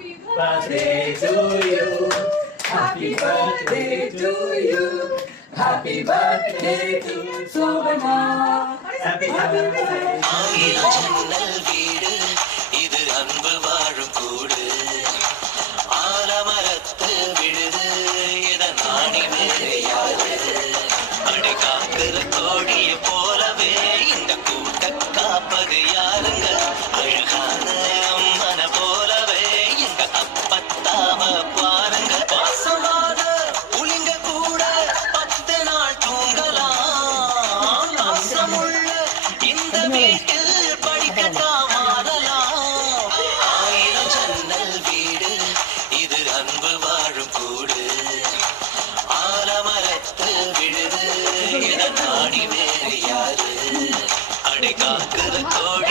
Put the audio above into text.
birthday to you. Happy birthday to you. Happy birthday to Sobana. Happy birthday. ஆயிரம் ஜன்னல் வீடு இது அன்பு வாழும் கூடு ஆலமரத்து விழுது இதன் ஆணி மேலையாது அடி காக்கிற கோடிய போலவே இந்த கூட்ட காப்பது யாருங்க அழகான அம்மன போலவே இந்த அப்பத்தாவ பாருங்க பாசமான புலிங்க கூட 10 நாள் தூங்கலாம் பாசமுள்ள இந்த வீட்டில் படிக்கத்தான் மாறலாம் ஆயிரம் ஜன்னல் வீடு இது அன்பு வாழும் கூடு ஆலமரத்து விழுது இத நாடி வேறு யாரு அடி காக்குற கோடி